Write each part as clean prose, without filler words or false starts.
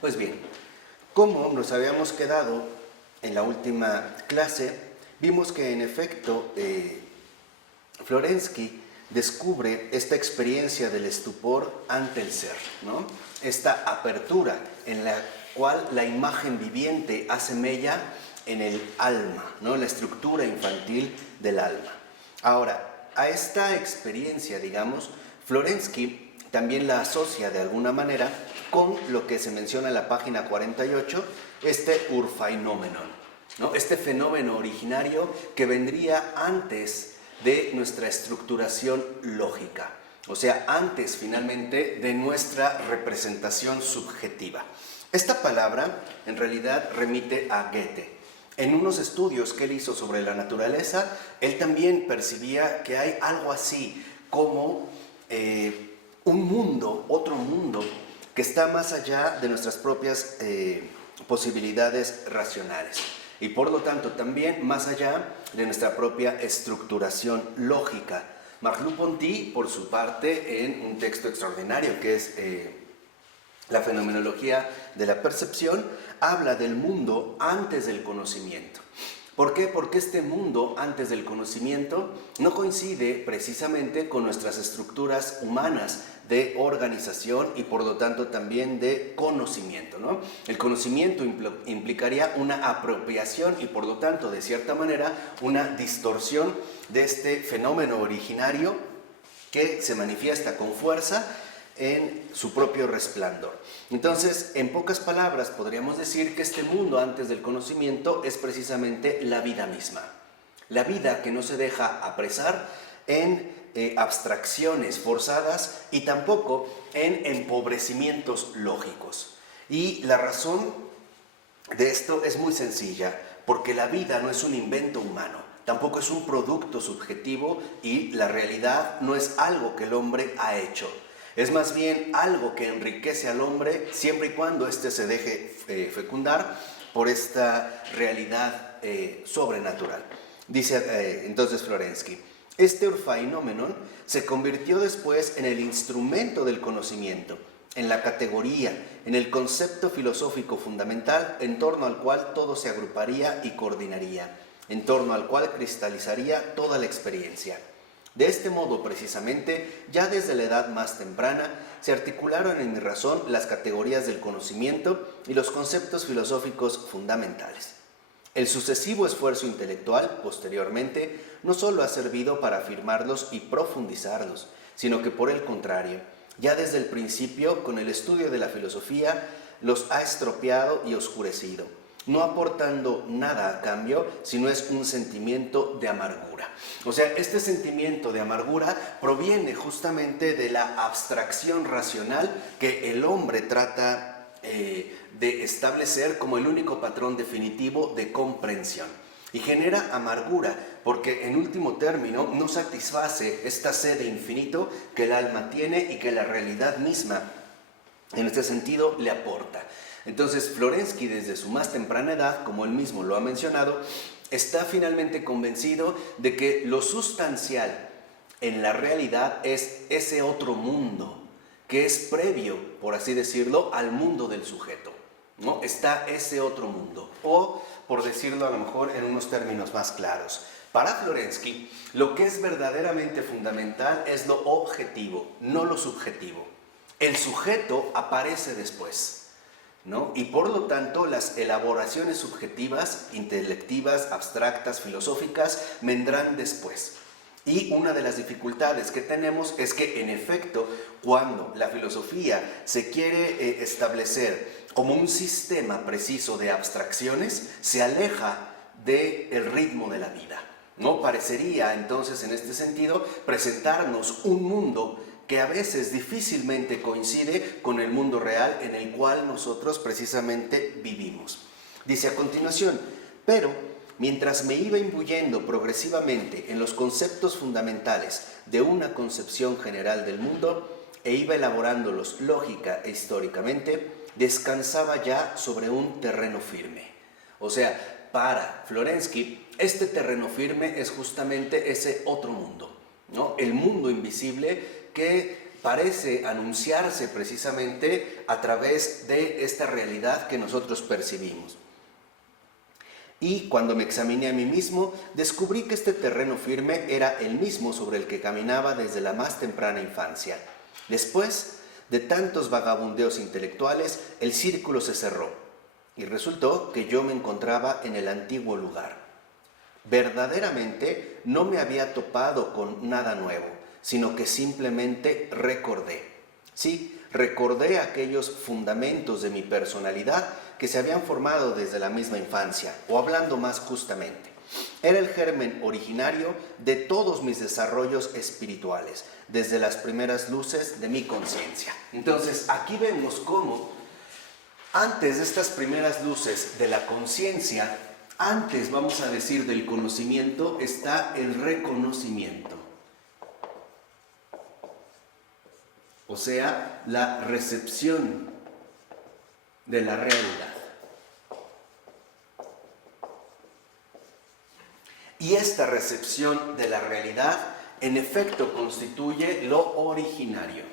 Pues bien, como nos habíamos quedado en la última clase, vimos que en efecto Florensky descubre esta experiencia del estupor ante el ser, ¿no? Esta apertura en la cual la imagen viviente hace mella en el alma, ¿no? La estructura infantil del alma. Ahora, a esta experiencia, digamos, Florensky también la asocia de alguna manera con lo que se menciona en la página 48, este urfainómenon, ¿no? Este fenómeno originario que vendría antes de nuestra estructuración lógica, o sea, antes finalmente de nuestra representación subjetiva. Esta palabra en realidad remite a Goethe. En unos estudios que él hizo sobre la naturaleza, él también percibía que hay algo así como un mundo, otro mundo, que está más allá de nuestras propias posibilidades racionales y por lo tanto también más allá de nuestra propia estructuración lógica. Merleau-Ponty, por su parte, en un texto extraordinario que es la fenomenología de la percepción, habla del mundo antes del conocimiento. ¿Por qué? Porque este mundo antes del conocimiento no coincide precisamente con nuestras estructuras humanas de organización y por lo tanto también de conocimiento, ¿no? El conocimiento implicaría una apropiación y por lo tanto de cierta manera una distorsión de este fenómeno originario que se manifiesta con fuerza en su propio resplandor. Entonces, en pocas palabras, podríamos decir que este mundo antes del conocimiento es precisamente la vida misma. La vida que no se deja apresar en abstracciones forzadas y tampoco en empobrecimientos lógicos. Y la razón de esto es muy sencilla, porque la vida no es un invento humano, tampoco es un producto subjetivo y la realidad no es algo que el hombre ha hecho. Es más bien algo que enriquece al hombre siempre y cuando éste se deje fecundar por esta realidad sobrenatural. Dice entonces Florensky, este urfainómenon se convirtió después en el instrumento del conocimiento, en la categoría, en el concepto filosófico fundamental en torno al cual todo se agruparía y coordinaría, en torno al cual cristalizaría toda la experiencia. De este modo, precisamente, ya desde la edad más temprana, se articularon en mi razón las categorías del conocimiento y los conceptos filosóficos fundamentales. El sucesivo esfuerzo intelectual, posteriormente, no solo ha servido para afirmarlos y profundizarlos, sino que por el contrario, ya desde el principio, con el estudio de la filosofía, los ha estropeado y oscurecido, no aportando nada a cambio, sino es un sentimiento de amargura. O sea, este sentimiento de amargura proviene justamente de la abstracción racional que el hombre trata de establecer como el único patrón definitivo de comprensión. Y genera amargura porque en último término no satisface esta sed de infinito que el alma tiene y que la realidad misma en este sentido le aporta. Entonces Florensky desde su más temprana edad, como él mismo lo ha mencionado, está finalmente convencido de que lo sustancial en la realidad es ese otro mundo que es previo, por así decirlo, al mundo del sujeto, ¿no? Está ese otro mundo, o por decirlo a lo mejor en unos términos más claros. Para Florensky, lo que es verdaderamente fundamental es lo objetivo, no lo subjetivo. El sujeto aparece después, ¿no? Y por lo tanto las elaboraciones subjetivas, intelectivas, abstractas, filosóficas vendrán después. Y una de las dificultades que tenemos es que en efecto cuando la filosofía se quiere establecer como un sistema preciso de abstracciones, se aleja del ritmo de la vida, ¿no? Parecería entonces en este sentido presentarnos un mundo que a veces difícilmente coincide con el mundo real en el cual nosotros precisamente vivimos. Dice a continuación, pero mientras me iba imbuyendo progresivamente en los conceptos fundamentales de una concepción general del mundo e iba elaborándolos lógica e históricamente, descansaba ya sobre un terreno firme. O sea, para Florensky, este terreno firme es justamente ese otro mundo, ¿no? El mundo invisible que parece anunciarse precisamente a través de esta realidad que nosotros percibimos. Y cuando me examiné a mí mismo, descubrí que este terreno firme era el mismo sobre el que caminaba desde la más temprana infancia. Después de tantos vagabundeos intelectuales, el círculo se cerró y resultó que yo me encontraba en el antiguo lugar. Verdaderamente no me había topado con nada nuevo, sino que simplemente recordé. Sí, recordé aquellos fundamentos de mi personalidad que se habían formado desde la misma infancia, o hablando más justamente, era el germen originario de todos mis desarrollos espirituales, desde las primeras luces de mi conciencia. Entonces, aquí vemos cómo, antes de estas primeras luces de la conciencia, antes, vamos a decir, del conocimiento, está el reconocimiento. O sea, la recepción de la realidad. Y esta recepción de la realidad, en efecto, constituye lo originario.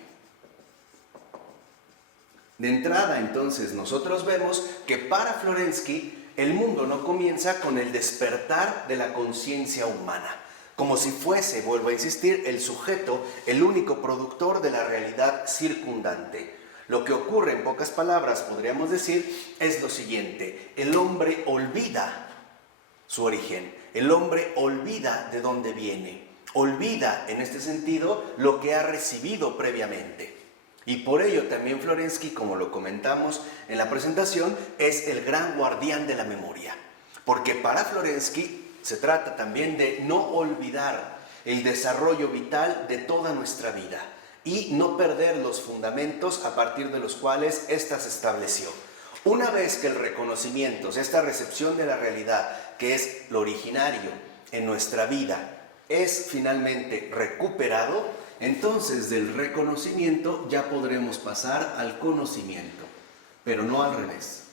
De entrada, entonces, nosotros vemos que para Florensky, el mundo no comienza con el despertar de la conciencia humana, como si fuese, vuelvo a insistir, el sujeto, el único productor de la realidad circundante. Lo que ocurre, en pocas palabras, podríamos decir, es lo siguiente: el hombre olvida su origen, el hombre olvida de dónde viene, olvida, en este sentido, lo que ha recibido previamente. Y por ello también Florensky, como lo comentamos en la presentación, es el gran guardián de la memoria. Porque para Florensky se trata también de no olvidar el desarrollo vital de toda nuestra vida y no perder los fundamentos a partir de los cuales ésta se estableció. Una vez que el reconocimiento, o sea, esta recepción de la realidad, que es lo originario en nuestra vida, es finalmente recuperado, entonces del reconocimiento ya podremos pasar al conocimiento, pero no al revés.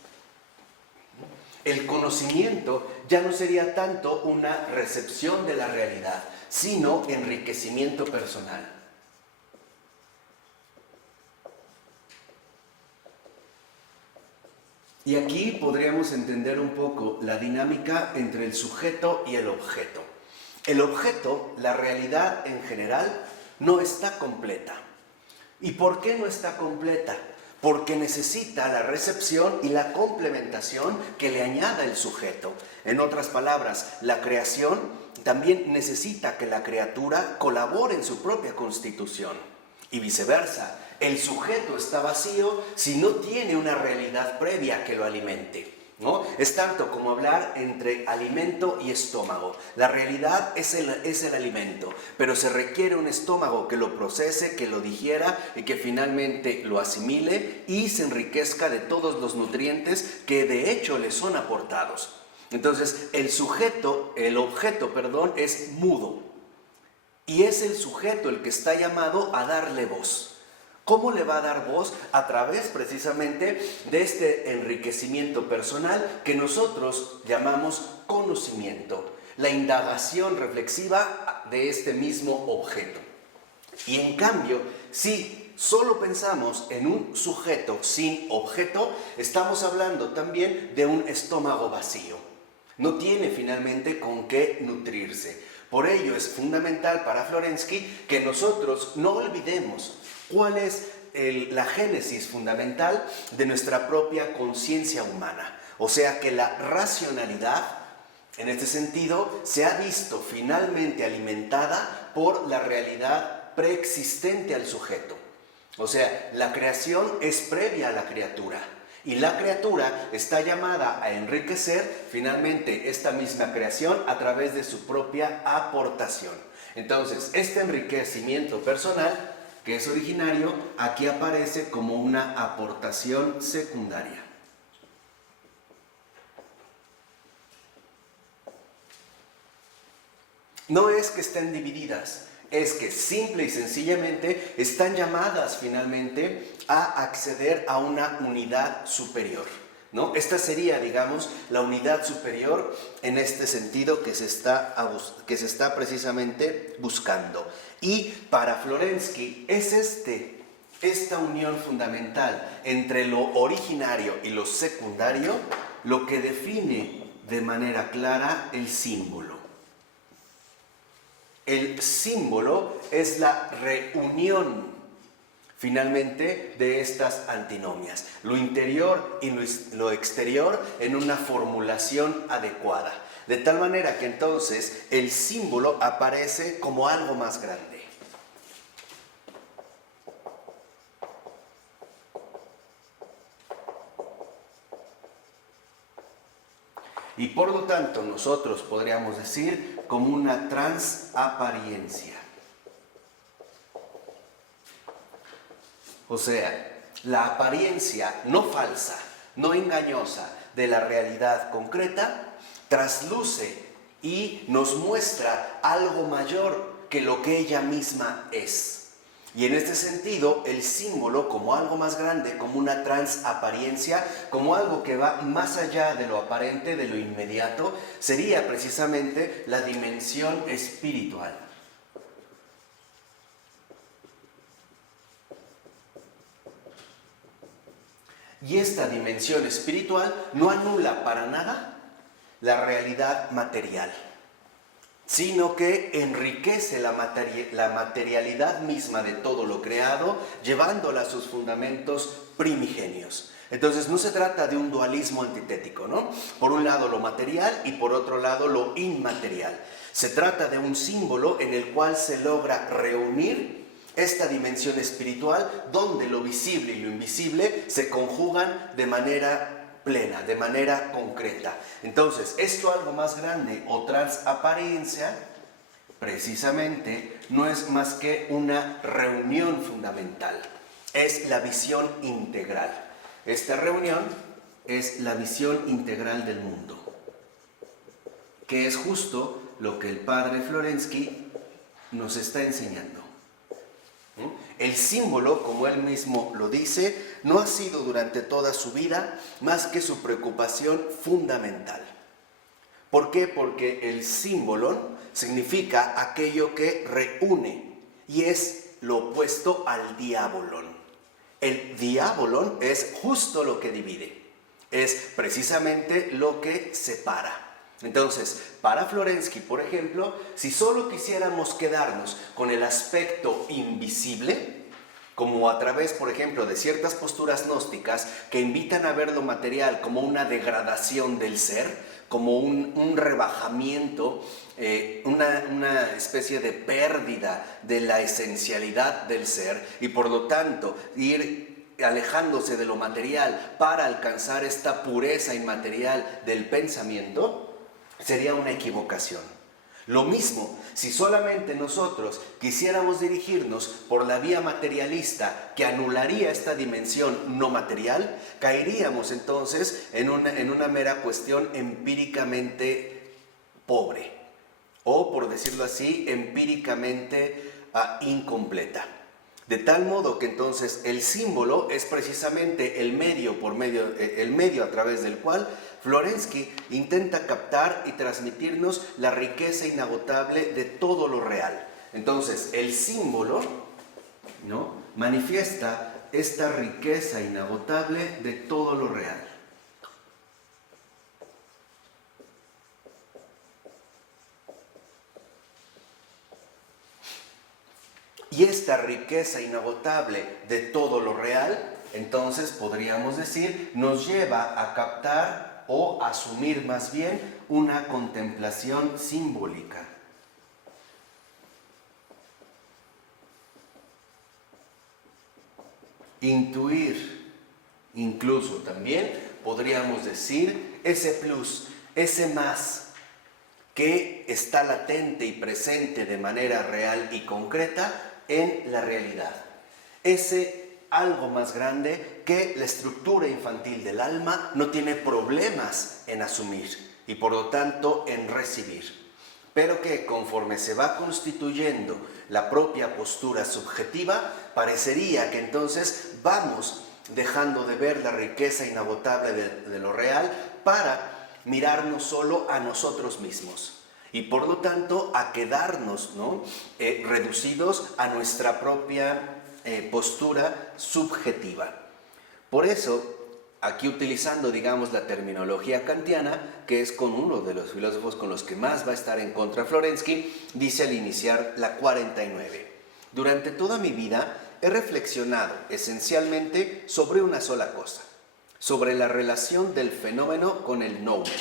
El conocimiento ya no sería tanto una recepción de la realidad, sino enriquecimiento personal. Y aquí podríamos entender un poco la dinámica entre el sujeto y el objeto. El objeto, la realidad en general, no está completa. ¿Y por qué no está completa? Porque necesita la recepción y la complementación que le añada el sujeto. En otras palabras, la creación también necesita que la criatura colabore en su propia constitución. Y viceversa, el sujeto está vacío si no tiene una realidad previa que lo alimente, ¿no? Es tanto como hablar entre alimento y estómago. La realidad es el alimento, pero se requiere un estómago que lo procese, que lo digiera y que finalmente lo asimile y se enriquezca de todos los nutrientes que de hecho le son aportados. Entonces, el objeto, es mudo. Y es el sujeto el que está llamado a darle voz. ¿Cómo le va a dar voz? A través precisamente de este enriquecimiento personal que nosotros llamamos conocimiento, la indagación reflexiva de este mismo objeto. Y en cambio, si solo pensamos en un sujeto sin objeto, estamos hablando también de un estómago vacío. No tiene finalmente con qué nutrirse. Por ello es fundamental para Florensky que nosotros no olvidemos cuál es la génesis fundamental de nuestra propia conciencia humana. O sea que la racionalidad, en este sentido, se ha visto finalmente alimentada por la realidad preexistente al sujeto. O sea, la creación es previa a la criatura. Y la criatura está llamada a enriquecer finalmente esta misma creación a través de su propia aportación. Entonces, este enriquecimiento personal, que es originario, aquí aparece como una aportación secundaria. No es que estén divididas, es que simple y sencillamente están llamadas finalmente a acceder a una unidad superior. ¿no? Esta sería, digamos, la unidad superior en este sentido que se está precisamente buscando. Y para Florensky es esta unión fundamental entre lo originario y lo secundario lo que define de manera clara el símbolo. El símbolo es la reunión finalmente de estas antinomias, lo interior y lo exterior en una formulación adecuada, de tal manera que entonces el símbolo aparece como algo más grande. Y por lo tanto nosotros podríamos decir como una transapariencia. O sea, la apariencia no falsa, no engañosa de la realidad concreta trasluce y nos muestra algo mayor que lo que ella misma es. Y en este sentido, el símbolo como algo más grande, como una transaparencia, como algo que va más allá de lo aparente, de lo inmediato, sería precisamente la dimensión espiritual. Y esta dimensión espiritual no anula para nada la realidad material, sino que enriquece la materialidad misma de todo lo creado, llevándola a sus fundamentos primigenios. Entonces no se trata de un dualismo antitético, ¿no? Por un lado lo material y por otro lado lo inmaterial. Se trata de un símbolo en el cual se logra reunir esta dimensión espiritual donde lo visible y lo invisible se conjugan de manera plena, de manera concreta. Entonces, esto algo más grande o transaparencia, precisamente, no es más que una reunión fundamental. Es la visión integral. Esta reunión es la visión integral del mundo, que es justo lo que el padre Florensky nos está enseñando. El símbolo, como él mismo lo dice, no ha sido durante toda su vida más que su preocupación fundamental. ¿Por qué? Porque el símbolo significa aquello que reúne y es lo opuesto al diabolón. El diabolón es justo lo que divide, es precisamente lo que separa. Entonces, para Florensky, por ejemplo, si solo quisiéramos quedarnos con el aspecto invisible, como a través, por ejemplo, de ciertas posturas gnósticas que invitan a ver lo material como una degradación del ser, como un rebajamiento, una especie de pérdida de la esencialidad del ser y por lo tanto ir alejándose de lo material para alcanzar esta pureza inmaterial del pensamiento, sería una equivocación. Lo mismo, si solamente nosotros quisiéramos dirigirnos por la vía materialista que anularía esta dimensión no material, caeríamos entonces en una mera cuestión empíricamente pobre, o por decirlo así, empíricamente incompleta. De tal modo que entonces el símbolo es precisamente el medio a través del cual Florensky intenta captar y transmitirnos la riqueza inagotable de todo lo real. Entonces, el símbolo, ¿no?, manifiesta esta riqueza inagotable de todo lo real. Y esta riqueza inagotable de todo lo real, entonces podríamos decir, nos lleva a captar o asumir más bien una contemplación simbólica. Intuir, incluso también podríamos decir, ese plus, ese más que está latente y presente de manera real y concreta en la realidad. Ese algo más grande que la estructura infantil del alma no tiene problemas en asumir y por lo tanto en recibir, pero que conforme se va constituyendo la propia postura subjetiva, parecería que entonces vamos dejando de ver la riqueza inagotable de lo real para mirarnos solo a nosotros mismos y por lo tanto a quedarnos, ¿no? Reducidos a nuestra propia postura subjetiva. Por eso, aquí utilizando, digamos, la terminología kantiana, que es con uno de los filósofos con los que más va a estar en contra Florensky, dice al iniciar la 49: durante toda mi vida he reflexionado esencialmente sobre una sola cosa, sobre la relación del fenómeno con el noumeno,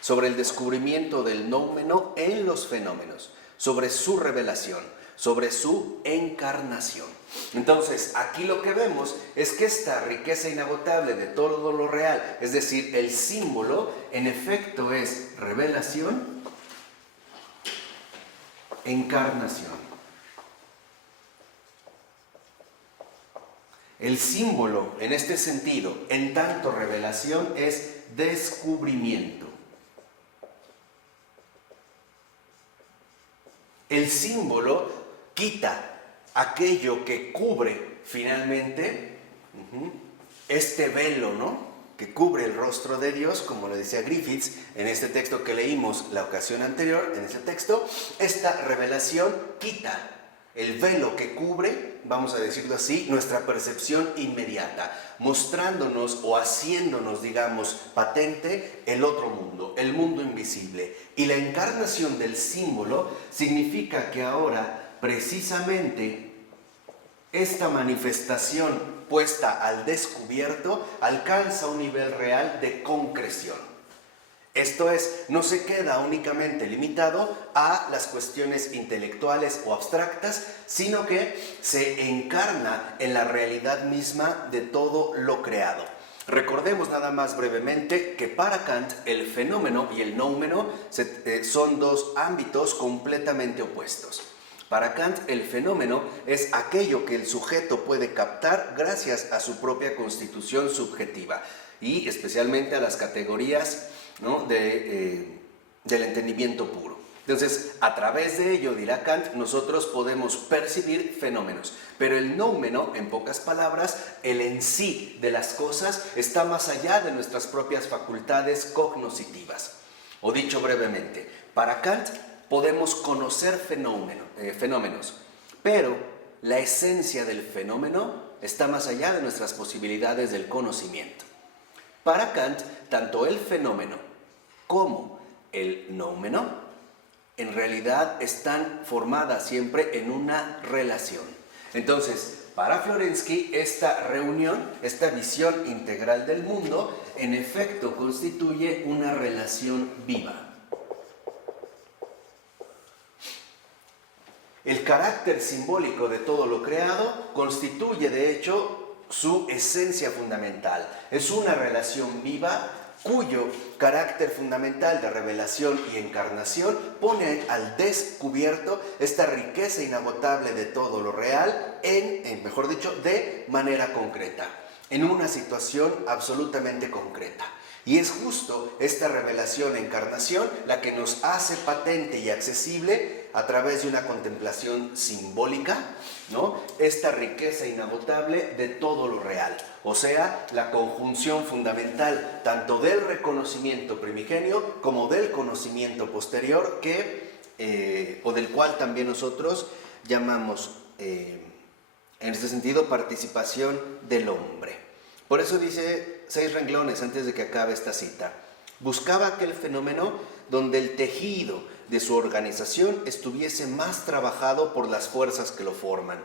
sobre el descubrimiento del noumeno en los fenómenos, sobre su revelación, sobre su encarnación. Entonces, aquí lo que vemos es que esta riqueza inagotable de todo lo real, es decir, el símbolo, en efecto es revelación, encarnación. El símbolo, en este sentido, en tanto revelación, es descubrimiento. El símbolo quita aquello que cubre finalmente este velo, ¿no?, que cubre el rostro de Dios, como lo decía Griffiths en este texto que leímos la ocasión anterior. En ese texto, esta revelación quita el velo que cubre, vamos a decirlo así, nuestra percepción inmediata, mostrándonos o haciéndonos, digamos, patente el otro mundo, el mundo invisible. Y la encarnación del símbolo significa que ahora, precisamente, esta manifestación puesta al descubierto alcanza un nivel real de concreción. Esto es, no se queda únicamente limitado a las cuestiones intelectuales o abstractas, sino que se encarna en la realidad misma de todo lo creado. Recordemos nada más brevemente que para Kant el fenómeno y el noumeno son dos ámbitos completamente opuestos. Para Kant el fenómeno es aquello que el sujeto puede captar gracias a su propia constitución subjetiva y especialmente a las categorías, ¿no?, del entendimiento puro. Entonces, a través de ello, dirá Kant, nosotros podemos percibir fenómenos. Pero el noumeno, en pocas palabras, el en sí de las cosas, está más allá de nuestras propias facultades cognoscitivas. O dicho brevemente, para Kant podemos conocer fenómenos, pero la esencia del fenómeno está más allá de nuestras posibilidades del conocimiento. Para Kant, tanto el fenómeno como el noumeno en realidad están formadas siempre en una relación. Entonces, para Florensky, esta reunión, esta visión integral del mundo, en efecto constituye una relación viva. El carácter simbólico de todo lo creado constituye, de hecho, su esencia fundamental. Es una relación viva cuyo carácter fundamental de revelación y encarnación pone al descubierto esta riqueza inagotable de todo lo real mejor dicho, de manera concreta, en una situación absolutamente concreta. Y es justo esta revelación-encarnación la que nos hace patente y accesible a través de una contemplación simbólica, ¿no?, esta riqueza inagotable de todo lo real. O sea, la conjunción fundamental tanto del reconocimiento primigenio como del conocimiento posterior o del cual también nosotros llamamos, en este sentido, participación del hombre. Por eso dice 6 renglones antes de que acabe esta cita: buscaba aquel fenómeno donde el tejido de su organización estuviese más trabajado por las fuerzas que lo forman,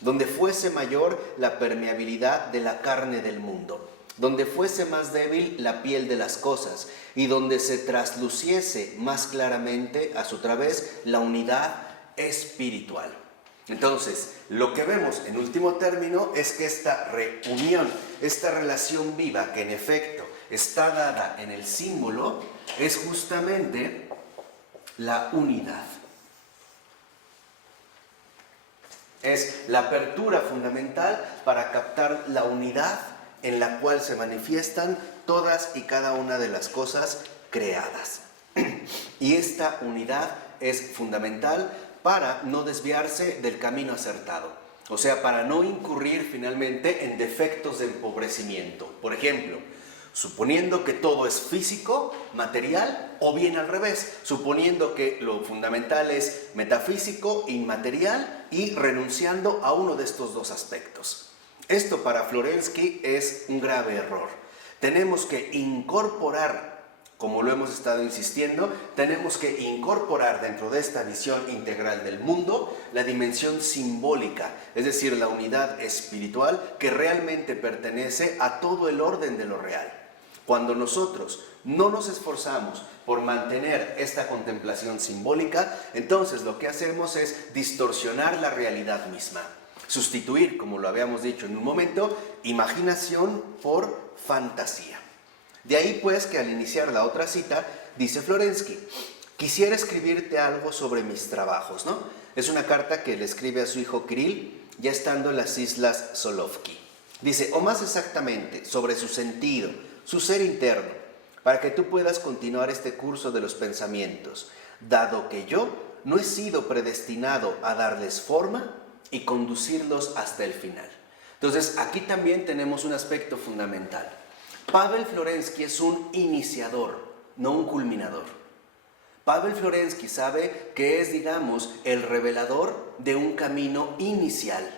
donde fuese mayor la permeabilidad de la carne del mundo, donde fuese más débil la piel de las cosas y donde se trasluciese más claramente a su través la unidad espiritual. Entonces, lo que vemos en último término es que esta reunión, esta relación viva que en efecto está dada en el símbolo, es justamente la unidad. Es la apertura fundamental para captar la unidad en la cual se manifiestan todas y cada una de las cosas creadas. Y esta unidad es fundamental para no desviarse del camino acertado. O sea, para no incurrir finalmente en defectos de empobrecimiento. Por ejemplo, suponiendo que todo es físico, material, o bien al revés, suponiendo que lo fundamental es metafísico, inmaterial, y renunciando a uno de estos dos aspectos. Esto para Florensky es un grave error. Tenemos que incorporar, como lo hemos estado insistiendo, tenemos que incorporar dentro de esta visión integral del mundo la dimensión simbólica, es decir, la unidad espiritual que realmente pertenece a todo el orden de lo real. Cuando nosotros no nos esforzamos por mantener esta contemplación simbólica, entonces lo que hacemos es distorsionar la realidad misma. Sustituir, como lo habíamos dicho en un momento, imaginación por fantasía. De ahí pues que al iniciar la otra cita, dice Florensky, quisiera escribirte algo sobre mis trabajos, ¿no? Es una carta que le escribe a su hijo Kirill, ya estando en las islas Solovki. Dice, o más exactamente, sobre su sentido, su ser interno, para que tú puedas continuar este curso de los pensamientos, dado que yo no he sido predestinado a darles forma y conducirlos hasta el final. Entonces, aquí también tenemos un aspecto fundamental. Pavel Florensky es un iniciador, no un culminador. Pavel Florensky sabe que es, digamos, el revelador de un camino inicial.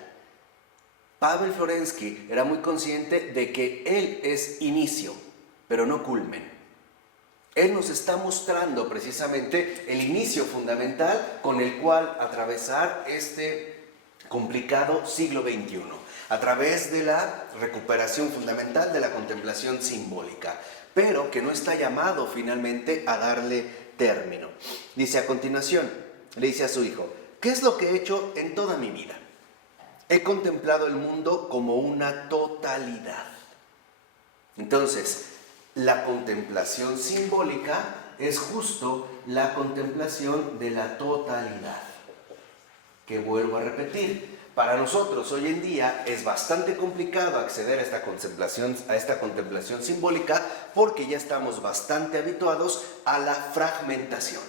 Pavel Florensky era muy consciente de que él es inicio, pero no culmen. Él nos está mostrando precisamente el inicio fundamental con el cual atravesar este complicado siglo XXI, a través de la recuperación fundamental de la contemplación simbólica, pero que no está llamado finalmente a darle término. Dice a continuación, le dice a su hijo, ¿qué es lo que he hecho en toda mi vida? He contemplado el mundo como una totalidad. Entonces, la contemplación simbólica es justo la contemplación de la totalidad. Que vuelvo a repetir, para nosotros hoy en día es bastante complicado acceder a esta contemplación simbólica porque ya estamos bastante habituados a la fragmentación,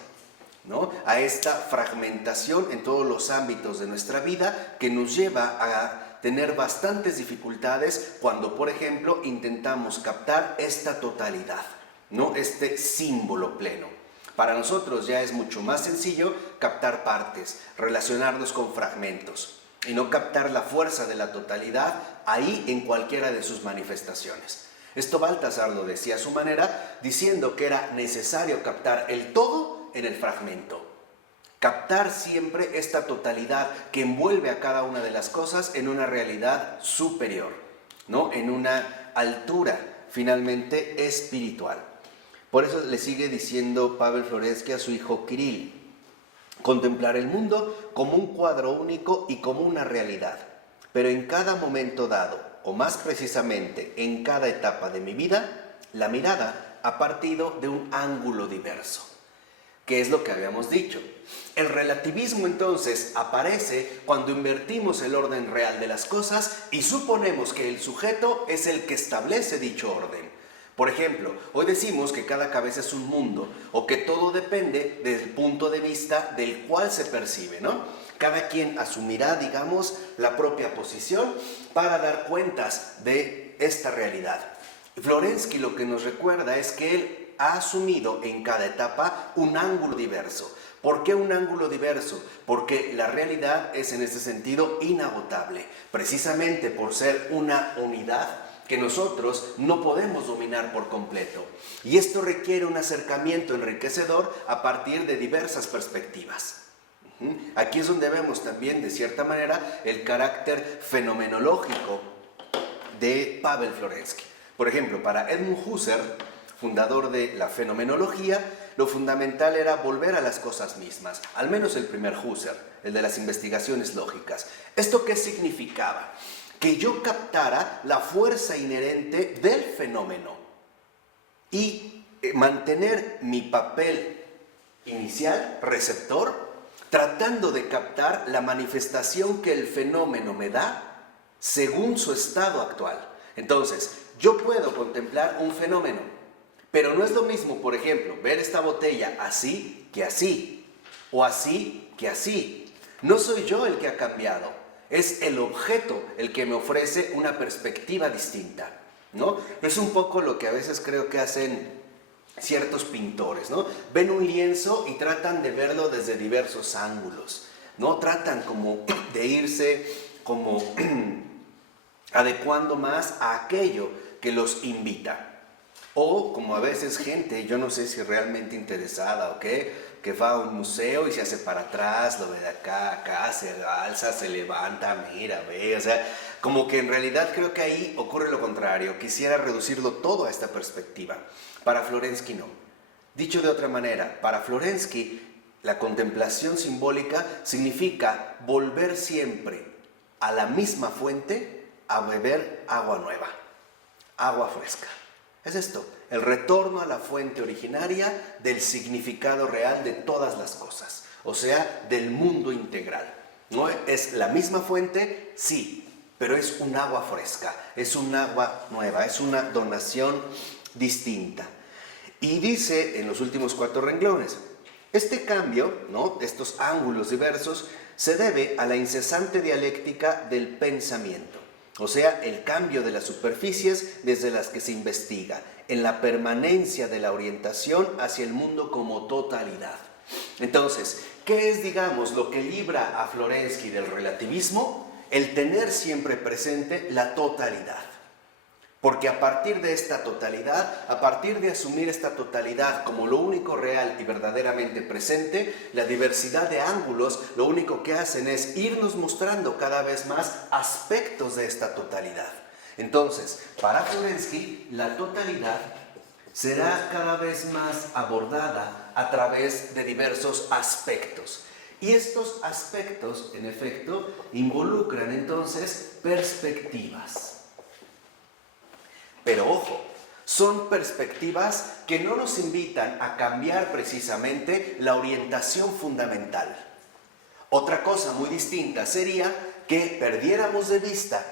¿no? A esta fragmentación en todos los ámbitos de nuestra vida que nos lleva a tener bastantes dificultades cuando, por ejemplo, intentamos captar esta totalidad, ¿no? Este símbolo pleno. Para nosotros ya es mucho más sencillo captar partes, relacionarnos con fragmentos y no captar la fuerza de la totalidad ahí en cualquiera de sus manifestaciones. Esto Baltasar lo decía a su manera, diciendo que era necesario captar el todo en el fragmento. Captar siempre esta totalidad que envuelve a cada una de las cosas en una realidad superior, ¿no? En una altura finalmente espiritual. Por eso le sigue diciendo Pavel Florensky a su hijo Kirill, contemplar el mundo como un cuadro único y como una realidad, pero en cada momento dado, o más precisamente en cada etapa de mi vida, la mirada ha partido de un ángulo diverso. ¿Qué es lo que habíamos dicho? El relativismo entonces aparece cuando invertimos el orden real de las cosas y suponemos que el sujeto es el que establece dicho orden. Por ejemplo, hoy decimos que cada cabeza es un mundo o que todo depende del punto de vista del cual se percibe, ¿no? Cada quien asumirá, digamos, la propia posición para dar cuentas de esta realidad. Florensky lo que nos recuerda es que él ha asumido en cada etapa un ángulo diverso. ¿Por qué un ángulo diverso? Porque la realidad es en ese sentido inagotable, precisamente por ser una unidad que nosotros no podemos dominar por completo. Y esto requiere un acercamiento enriquecedor a partir de diversas perspectivas. Aquí es donde vemos también, de cierta manera, el carácter fenomenológico de Pavel Florensky. Por ejemplo, para Edmund Husserl, fundador de la fenomenología, lo fundamental era volver a las cosas mismas, al menos el primer Husserl, el de las investigaciones lógicas. ¿Esto qué significaba? Que yo captara la fuerza inherente del fenómeno y mantener mi papel inicial, receptor, tratando de captar la manifestación que el fenómeno me da según su estado actual. Entonces, yo puedo contemplar un fenómeno, pero no es lo mismo, por ejemplo, ver esta botella así que así, o así que así. No soy yo el que ha cambiado. es el objeto el que me ofrece una perspectiva distinta, ¿no? Es un poco lo que a veces creo que hacen ciertos pintores, ¿no? Ven un lienzo y tratan de verlo desde diversos ángulos, ¿no? Tratan como de irse como adecuando más a aquello que los invita. O como a veces gente, yo no sé si realmente interesada o qué, que va a un museo y se hace para atrás, lo ve de acá, se alza, se levanta, mira, ve, o sea, como que en realidad creo que ahí ocurre lo contrario. Quisiera reducirlo todo a esta perspectiva. Para Florensky no. Dicho de otra manera, para Florensky la contemplación simbólica significa volver siempre a la misma fuente a beber agua nueva, agua fresca. Es esto, el retorno a la fuente originaria del significado real de todas las cosas, o sea, del mundo integral. ¿No es la misma fuente? Sí, pero es un agua fresca, es un agua nueva, es una donación distinta. Y dice en los últimos 4 renglones, este cambio, ¿no?, estos ángulos diversos, se debe a la incesante dialéctica del pensamiento. O sea, el cambio de las superficies desde las que se investiga, en la permanencia de la orientación hacia el mundo como totalidad. Entonces, ¿qué es, digamos, lo que libra a Florensky del relativismo? El tener siempre presente la totalidad. Porque a partir de esta totalidad, a partir de asumir esta totalidad como lo único real y verdaderamente presente, la diversidad de ángulos lo único que hacen es irnos mostrando cada vez más aspectos de esta totalidad. Entonces, para Florensky, la totalidad será cada vez más abordada a través de diversos aspectos. Y estos aspectos, en efecto, involucran entonces perspectivas. Pero ojo, son perspectivas que no nos invitan a cambiar precisamente la orientación fundamental. Otra cosa muy distinta sería que perdiéramos de vista,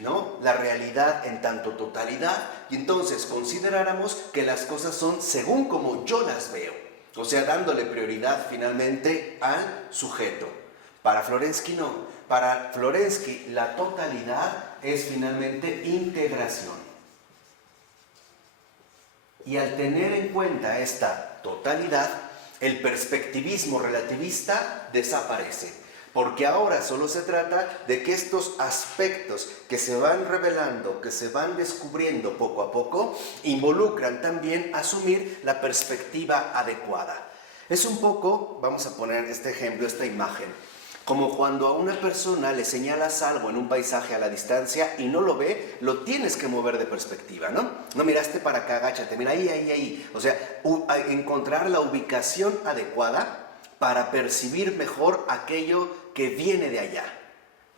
¿no?, la realidad en tanto totalidad y entonces consideráramos que las cosas son según como yo las veo, o sea, dándole prioridad finalmente al sujeto. Para Florensky no, para Florensky la totalidad es finalmente integración. Y al tener en cuenta esta totalidad, el perspectivismo relativista desaparece, porque ahora solo se trata de que estos aspectos que se van revelando, que se van descubriendo poco a poco, involucran también asumir la perspectiva adecuada. Es un poco, vamos a poner este ejemplo, esta imagen, como cuando a una persona le señalas algo en un paisaje a la distancia y no lo ve, lo tienes que mover de perspectiva, ¿no? No miraste para acá, agáchate, mira ahí. O sea, encontrar la ubicación adecuada para percibir mejor aquello que viene de allá,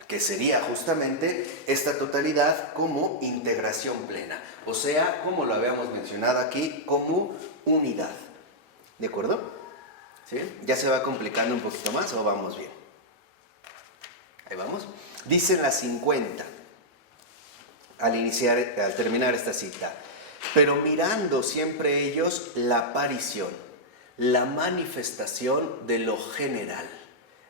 que sería justamente esta totalidad como integración plena. O sea, como lo habíamos mencionado aquí, como unidad. ¿De acuerdo? ¿Sí? ¿Ya se va complicando un poquito más o vamos bien? Ahí vamos. Dicen las 50, al terminar esta cita, pero mirando siempre ellos la aparición, la manifestación de lo general.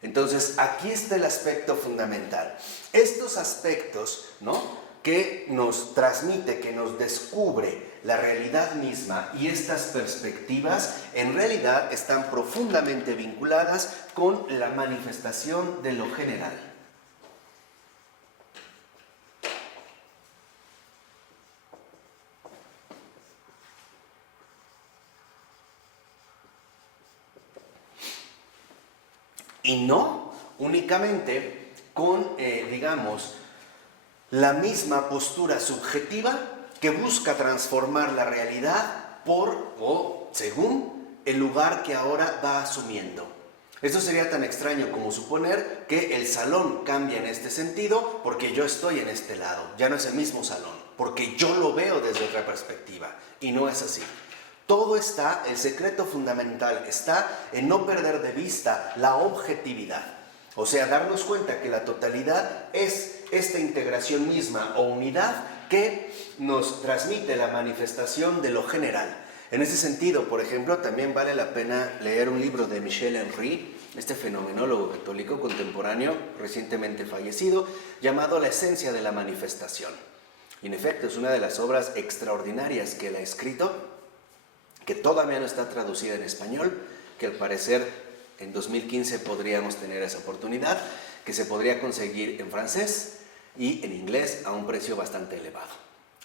Entonces, aquí está el aspecto fundamental. Estos aspectos, ¿no?, que nos transmite, que nos descubre la realidad misma y estas perspectivas, en realidad están profundamente vinculadas con la manifestación de lo general. Y no únicamente con, digamos, la misma postura subjetiva que busca transformar la realidad por o según el lugar que ahora va asumiendo. Esto sería tan extraño como suponer que el salón cambia en este sentido porque yo estoy en este lado, ya no es el mismo salón, porque yo lo veo desde otra perspectiva, y no es así. Todo está, el secreto fundamental está en no perder de vista la objetividad. O sea, darnos cuenta que la totalidad es esta integración misma o unidad que nos transmite la manifestación de lo general. En ese sentido, por ejemplo, también vale la pena leer un libro de Michel Henry, este fenomenólogo católico contemporáneo recientemente fallecido, llamado La esencia de la manifestación. Y en efecto, es una de las obras extraordinarias que él ha escrito, que todavía no está traducida en español, que al parecer en 2015 podríamos tener esa oportunidad, que se podría conseguir en francés y en inglés a un precio bastante elevado,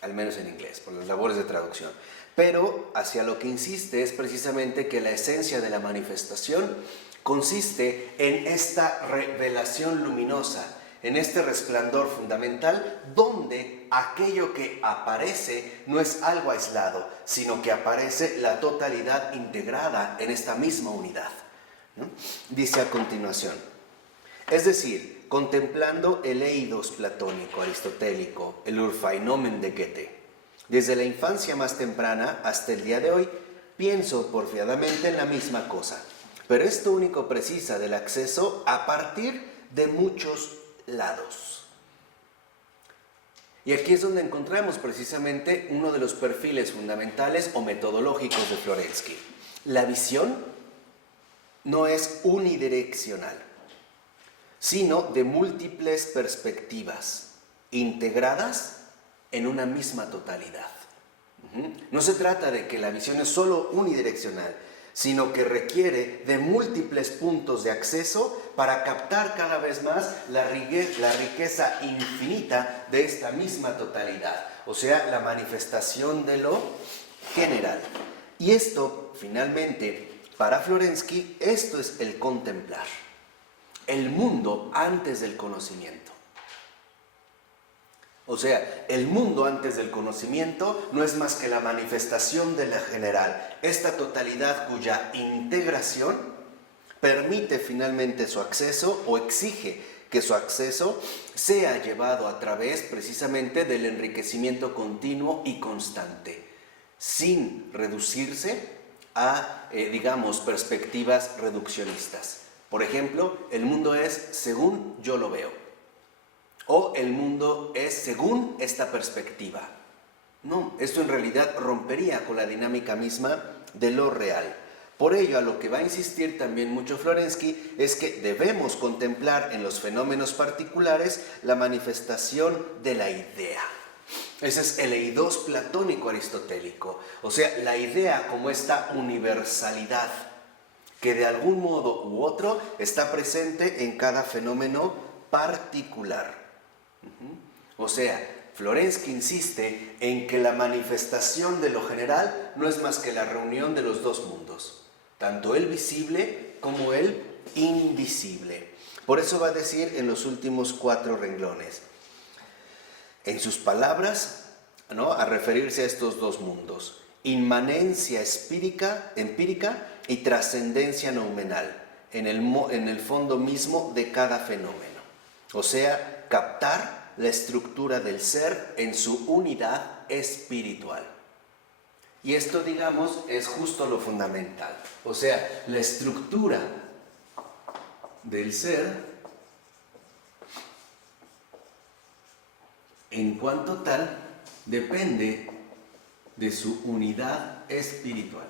al menos en inglés, por las labores de traducción. Pero hacia lo que insiste es precisamente que la esencia de la manifestación consiste en esta revelación luminosa, en este resplandor fundamental, donde aquello que aparece no es algo aislado, sino que aparece la totalidad integrada en esta misma unidad, ¿no? Dice a continuación, es decir, contemplando el eidos platónico aristotélico, el Urfainomen de Goethe, desde la infancia más temprana hasta el día de hoy, pienso porfiadamente en la misma cosa, pero esto único precisa del acceso a partir de muchos lados. Y aquí es donde encontramos precisamente uno de los perfiles fundamentales o metodológicos de Florensky. La visión no es unidireccional, sino de múltiples perspectivas integradas en una misma totalidad. No se trata de que la visión es solo unidireccional, sino que requiere de múltiples puntos de acceso para captar cada vez más la riqueza infinita de esta misma totalidad, o sea, la manifestación de lo general. Y esto, finalmente, para Florensky, esto es el contemplar, el mundo antes del conocimiento. O sea, el mundo antes del conocimiento no es más que la manifestación de la general, esta totalidad cuya integración permite finalmente su acceso o exige que su acceso sea llevado a través precisamente del enriquecimiento continuo y constante, sin reducirse a, digamos, perspectivas reduccionistas. Por ejemplo, el mundo es según yo lo veo. O el mundo es según esta perspectiva. No, esto en realidad rompería con la dinámica misma de lo real. Por ello, a lo que va a insistir también mucho Florensky es que debemos contemplar en los fenómenos particulares la manifestación de la idea. Ese es el eidos platónico aristotélico, o sea, la idea como esta universalidad que de algún modo u otro está presente en cada fenómeno particular. O sea, Florensky insiste en que la manifestación de lo general no es más que la reunión de los dos mundos, tanto el visible como el invisible. Por eso va a decir en los últimos 4 renglones, en sus palabras, ¿no?, a referirse a estos dos mundos, inmanencia empírica y trascendencia noumenal, en el fondo mismo de cada fenómeno. O sea, captar la estructura del ser en su unidad espiritual. Y esto, digamos, es justo lo fundamental. O sea, la estructura del ser en cuanto tal depende de su unidad espiritual.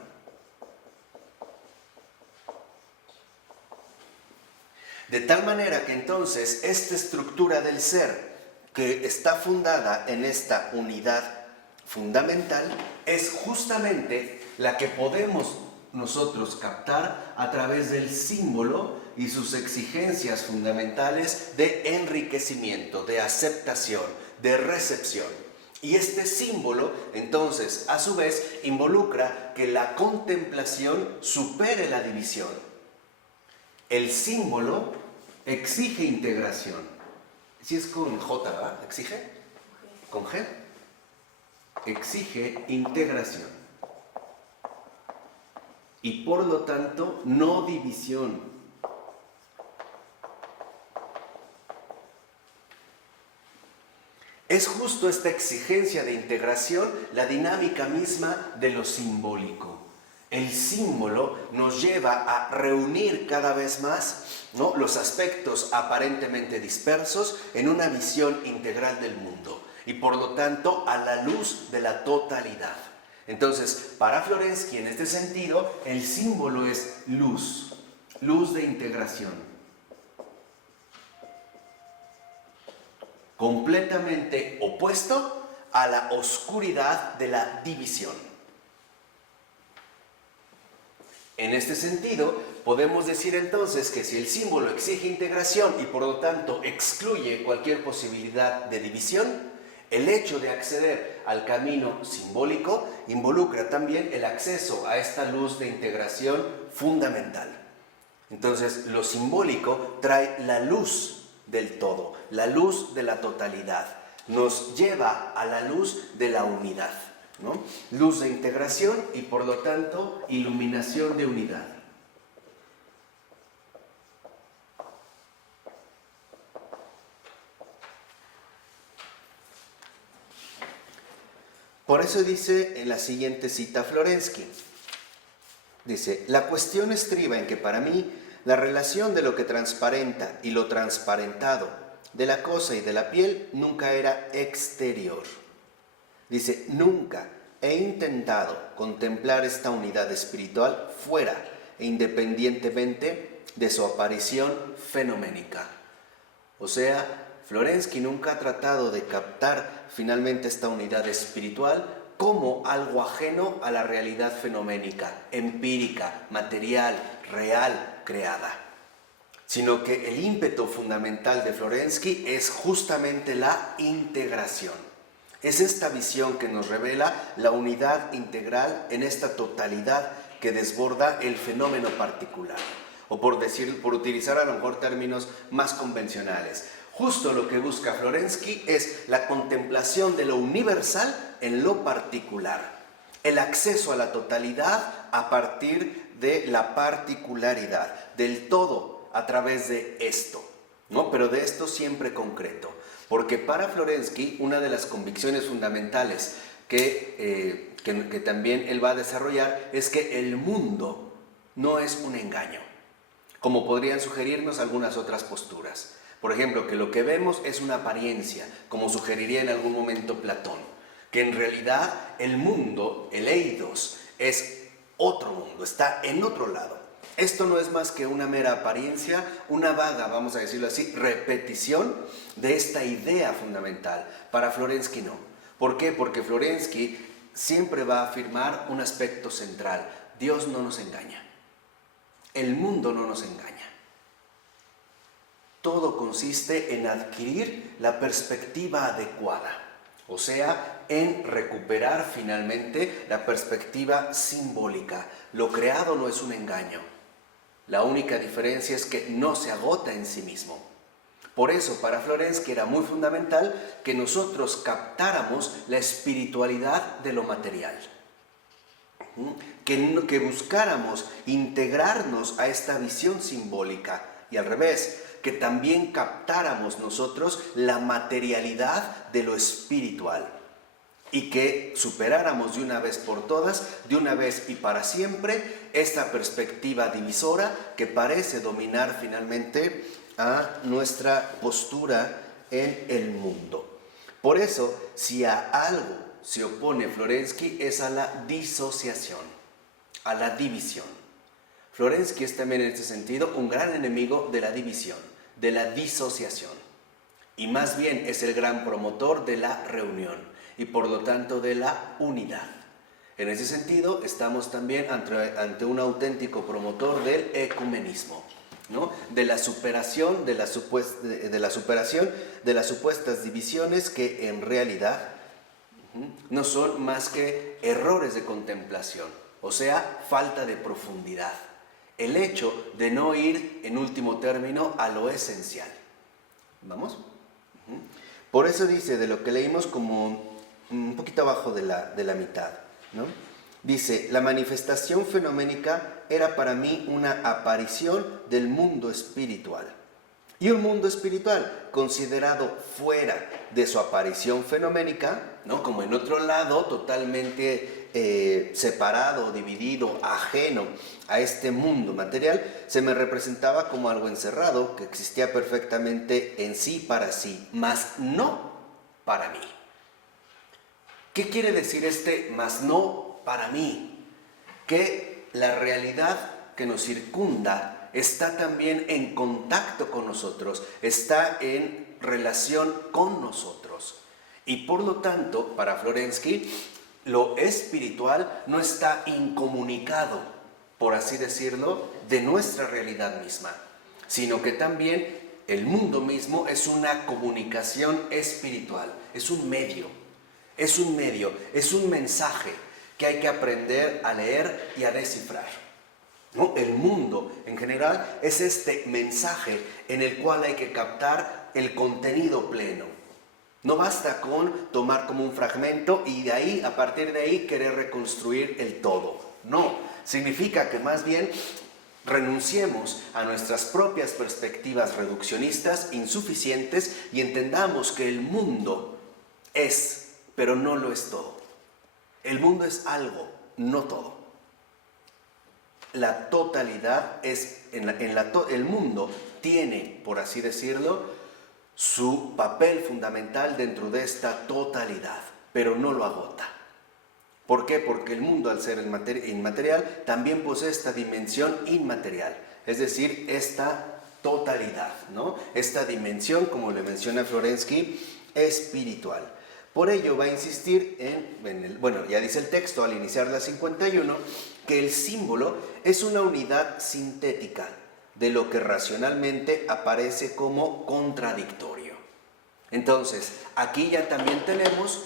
De tal manera que entonces esta estructura del ser que está fundada en esta unidad fundamental es justamente la que podemos nosotros captar a través del símbolo y sus exigencias fundamentales de enriquecimiento, de aceptación, de recepción. Y este símbolo, entonces, a su vez, involucra que la contemplación supere la división. El símbolo exige integración. Si es con J, ¿verdad? ¿Exige? ¿Con G? Exige integración. Y por lo tanto, no división. Es justo esta exigencia de integración la dinámica misma de lo simbólico. El símbolo nos lleva a reunir cada vez más, ¿no?, los aspectos aparentemente dispersos en una visión integral del mundo y por lo tanto a la luz de la totalidad. Entonces, para Florensky, en este sentido, el símbolo es luz, luz de integración, completamente opuesto a la oscuridad de la división. En este sentido, podemos decir entonces que si el símbolo exige integración y por lo tanto excluye cualquier posibilidad de división, el hecho de acceder al camino simbólico involucra también el acceso a esta luz de integración fundamental. Entonces, lo simbólico trae la luz del todo, la luz de la totalidad, nos lleva a la luz de la unidad, ¿no? Luz de integración y por lo tanto iluminación de unidad. Por eso dice en la siguiente cita Florensky, dice, la cuestión estriba en que para mí la relación de lo que transparenta y lo transparentado, de la cosa y de la piel, nunca era exterior. Dice, nunca he intentado contemplar esta unidad espiritual fuera e independientemente de su aparición fenoménica. O sea, Florensky nunca ha tratado de captar finalmente esta unidad espiritual como algo ajeno a la realidad fenoménica, empírica, material, real, creada, sino que el ímpetu fundamental de Florensky es justamente la integración. Es esta visión que nos revela la unidad integral en esta totalidad que desborda el fenómeno particular. O por utilizar a lo mejor términos más convencionales, justo lo que busca Florensky es la contemplación de lo universal en lo particular, el acceso a la totalidad a partir de la particularidad, del todo a través de esto, ¿no? Pero de esto siempre concreto, porque para Florensky una de las convicciones fundamentales que también él va a desarrollar es que el mundo no es un engaño, como podrían sugerirnos algunas otras posturas. Por ejemplo, que lo que vemos es una apariencia, como sugeriría en algún momento Platón, que en realidad el mundo, el eidos, es otro mundo, está en otro lado. Esto no es más que una mera apariencia, una vaga, vamos a decirlo así, repetición de esta idea fundamental. Para Florensky no. ¿Por qué? Porque Florensky siempre va a afirmar un aspecto central. Dios no nos engaña. El mundo no nos engaña. Todo consiste en adquirir la perspectiva adecuada, o sea, en recuperar finalmente la perspectiva simbólica. Lo creado no es un engaño. La única diferencia es que no se agota en sí mismo. Por eso, para Florensky era muy fundamental que nosotros captáramos la espiritualidad de lo material. Que buscáramos integrarnos a esta visión simbólica y al revés, que también captáramos nosotros la materialidad de lo espiritual y que superáramos de una vez por todas, de una vez y para siempre, esta perspectiva divisora que parece dominar finalmente a nuestra postura en el mundo. Por eso, si a algo se opone Florensky es a la disociación, a la división. Florensky es también en este sentido un gran enemigo de la división, de la disociación, y más bien es el gran promotor de la reunión y por lo tanto de la unidad. En ese sentido estamos también ante un auténtico promotor del ecumenismo, ¿no? De la superación de las supuestas divisiones que en realidad no son más que errores de contemplación, o sea, falta de profundidad. El hecho de no ir, en último término, a lo esencial. ¿Vamos? Por eso dice, de lo que leímos como un poquito abajo de la mitad, ¿no? Dice, la manifestación fenoménica era para mí una aparición del mundo espiritual. Y un mundo espiritual considerado fuera de su aparición fenoménica, ¿no? Como en otro lado, totalmente separado, dividido, ajeno a este mundo material, se me representaba como algo encerrado que existía perfectamente en sí para sí, mas no para mí. ¿Qué quiere decir este mas no para mí, que la realidad que nos circunda está también en contacto con nosotros, está en relación con nosotros. Y por lo tanto, para Florensky, lo espiritual no está incomunicado, por así decirlo, de nuestra realidad misma, sino que también el mundo mismo es una comunicación espiritual, es un medio, es un mensaje que hay que aprender a leer y a descifrar, ¿no? El mundo en general es este mensaje en el cual hay que captar el contenido pleno. No basta con tomar como un fragmento y de ahí, a partir de ahí, querer reconstruir el todo. No, significa que más bien renunciemos a nuestras propias perspectivas reduccionistas insuficientes y entendamos que el mundo es, pero no lo es todo. El mundo es algo, no todo. La totalidad es, el mundo tiene, por así decirlo, su papel fundamental dentro de esta totalidad, pero no lo agota. ¿Por qué? Porque el mundo, al ser inmaterial, también posee esta dimensión inmaterial, es decir, esta totalidad, ¿no? Esta dimensión, como le menciona Florensky, espiritual. Por ello va a insistir ya dice el texto al iniciar la 51, que el símbolo es una unidad sintética de lo que racionalmente aparece como contradictorio. Entonces, aquí ya también tenemos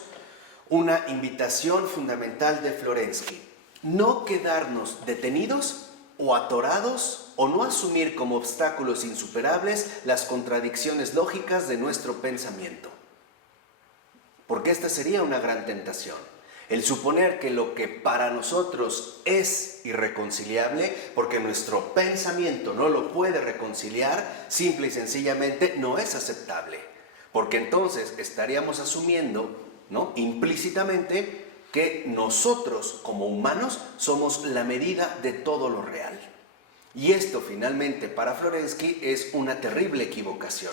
una invitación fundamental de Florensky. No quedarnos detenidos o atorados o no asumir como obstáculos insuperables las contradicciones lógicas de nuestro pensamiento. Porque esta sería una gran tentación. El suponer que lo que para nosotros es irreconciliable, porque nuestro pensamiento no lo puede reconciliar, simple y sencillamente no es aceptable. Porque entonces estaríamos asumiendo, ¿no?, implícitamente, que nosotros como humanos somos la medida de todo lo real. Y esto finalmente para Florensky es una terrible equivocación.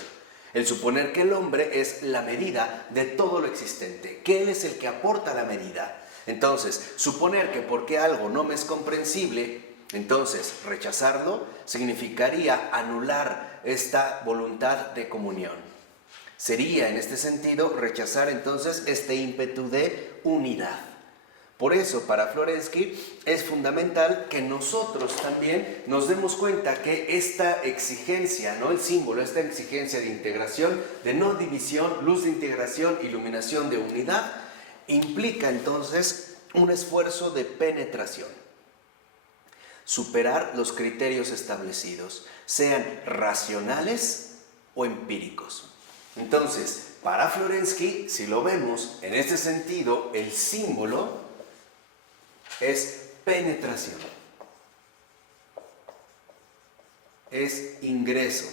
El suponer que el hombre es la medida de todo lo existente, que él es el que aporta la medida. Entonces, suponer que porque algo no me es comprensible, entonces rechazarlo significaría anular esta voluntad de comunión. Sería en este sentido rechazar entonces este ímpetu de unidad. Por eso, para Florensky es fundamental que nosotros también nos demos cuenta que esta exigencia, ¿no?, el símbolo, esta exigencia de integración, de no división, luz de integración, iluminación de unidad, implica entonces un esfuerzo de penetración. Superar los criterios establecidos, sean racionales o empíricos. Entonces, para Florensky, si lo vemos en este sentido, el símbolo es penetración, es ingreso,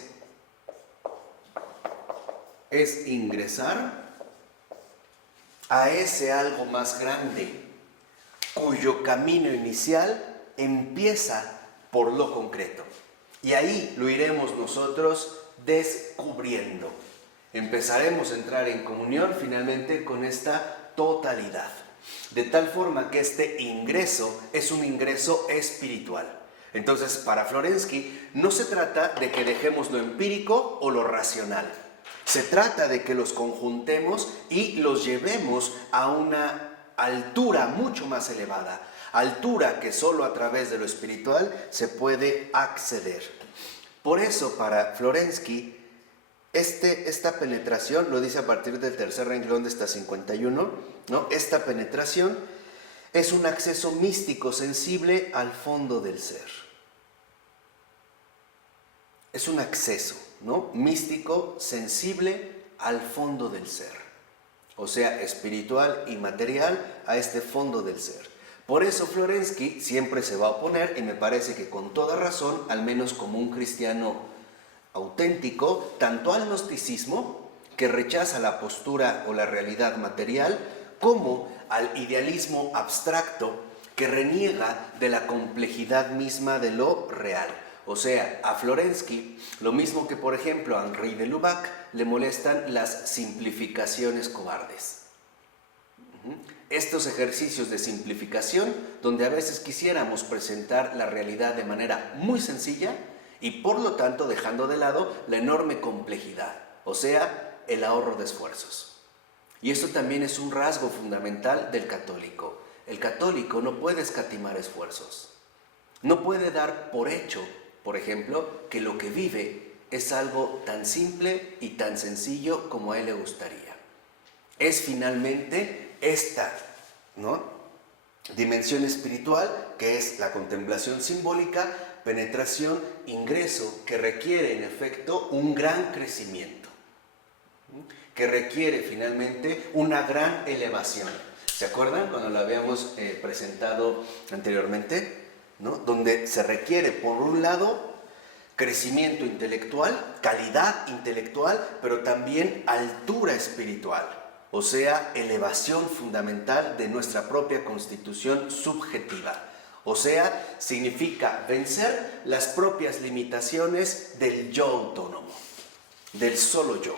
es ingresar a ese algo más grande, cuyo camino inicial empieza por lo concreto. Y ahí lo iremos nosotros descubriendo. Empezaremos a entrar en comunión finalmente con esta totalidad. De tal forma que este ingreso es un ingreso espiritual. Entonces, para Florensky, no se trata de que dejemos lo empírico o lo racional. Se trata de que los conjuntemos y los llevemos a una altura mucho más elevada, altura que solo a través de lo espiritual se puede acceder. Por eso, para Florensky, esta penetración, lo dice a partir del tercer renglón de esta 51, ¿no? Esta penetración es un acceso místico sensible al fondo del ser. Es un acceso, ¿no?, místico sensible al fondo del ser. O sea, espiritual y material a este fondo del ser. Por eso Florensky siempre se va a oponer, y me parece que con toda razón, al menos como un cristiano auténtico, tanto al gnosticismo, que rechaza la postura o la realidad material, como al idealismo abstracto, que reniega de la complejidad misma de lo real. O sea, a Florensky, lo mismo que por ejemplo a Henri de Lubac, le molestan las simplificaciones cobardes. Estos ejercicios de simplificación, donde a veces quisiéramos presentar la realidad de manera muy sencilla y por lo tanto dejando de lado la enorme complejidad, o sea, el ahorro de esfuerzos. Y esto también es un rasgo fundamental del católico. El católico no puede escatimar esfuerzos. No puede dar por hecho, por ejemplo, que lo que vive es algo tan simple y tan sencillo como a él le gustaría. Es finalmente esta, ¿no?, dimensión espiritual, que es la contemplación simbólica, penetración, ingreso, que requiere en efecto un gran crecimiento, que requiere finalmente una gran elevación. ¿Se acuerdan cuando lo habíamos presentado anteriormente? ¿No? Donde se requiere, por un lado, crecimiento intelectual, calidad intelectual, pero también altura espiritual, o sea, elevación fundamental de nuestra propia constitución subjetiva. O sea, significa vencer las propias limitaciones del yo autónomo, del solo yo,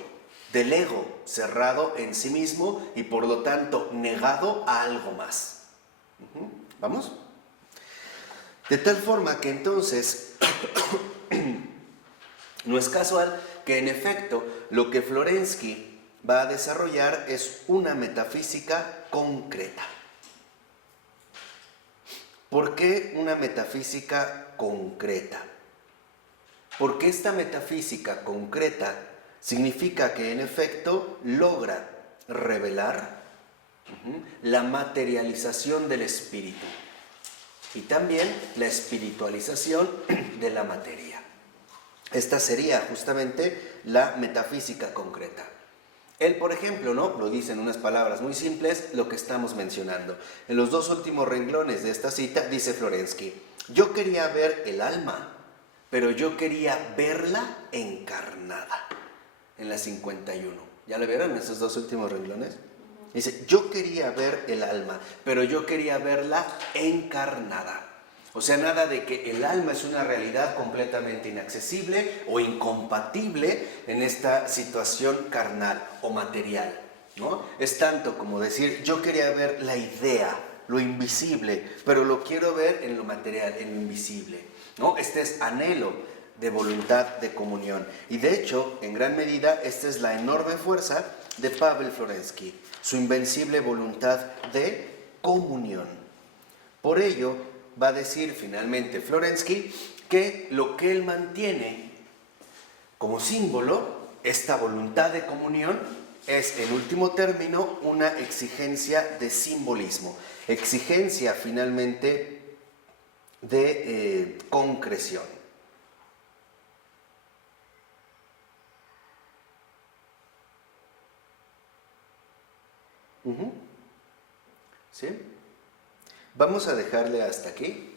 del ego cerrado en sí mismo y por lo tanto negado a algo más. ¿Vamos? De tal forma que entonces no es casual que en efecto lo que Florensky va a desarrollar es una metafísica concreta. ¿Por qué una metafísica concreta? Porque esta metafísica concreta significa que en efecto logra revelar la materialización del espíritu y también la espiritualización de la materia. Esta sería justamente la metafísica concreta. Él, por ejemplo, ¿no?, lo dice en unas palabras muy simples lo que estamos mencionando. En los dos últimos renglones de esta cita dice Florensky: yo quería ver el alma, pero yo quería verla encarnada. En la 51. ¿Ya lo vieron en esos dos últimos renglones? Dice, yo quería ver el alma, pero yo quería verla encarnada. O sea, nada de que el alma es una realidad completamente inaccesible o incompatible en esta situación carnal o material, ¿no? Es tanto como decir, yo quería ver la idea, lo invisible, pero lo quiero ver en lo material, en lo invisible, ¿no? Este es anhelo de voluntad de comunión. Y de hecho, en gran medida, esta es la enorme fuerza de Pavel Florensky, su invencible voluntad de comunión. Por ello, va a decir finalmente Florensky que lo que él mantiene como símbolo, esta voluntad de comunión, es en último término una exigencia de simbolismo, exigencia finalmente de concreción. ¿Sí? Vamos a dejarle hasta aquí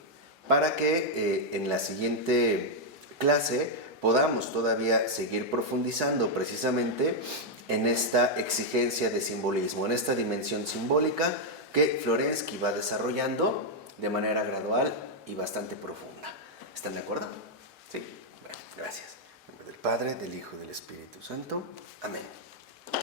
para que en la siguiente clase podamos todavía seguir profundizando precisamente en esta exigencia de simbolismo, en esta dimensión simbólica que Florensky va desarrollando de manera gradual y bastante profunda. ¿Están de acuerdo? Sí. Bueno, gracias. En nombre del Padre, del Hijo y del Espíritu Santo. Amén.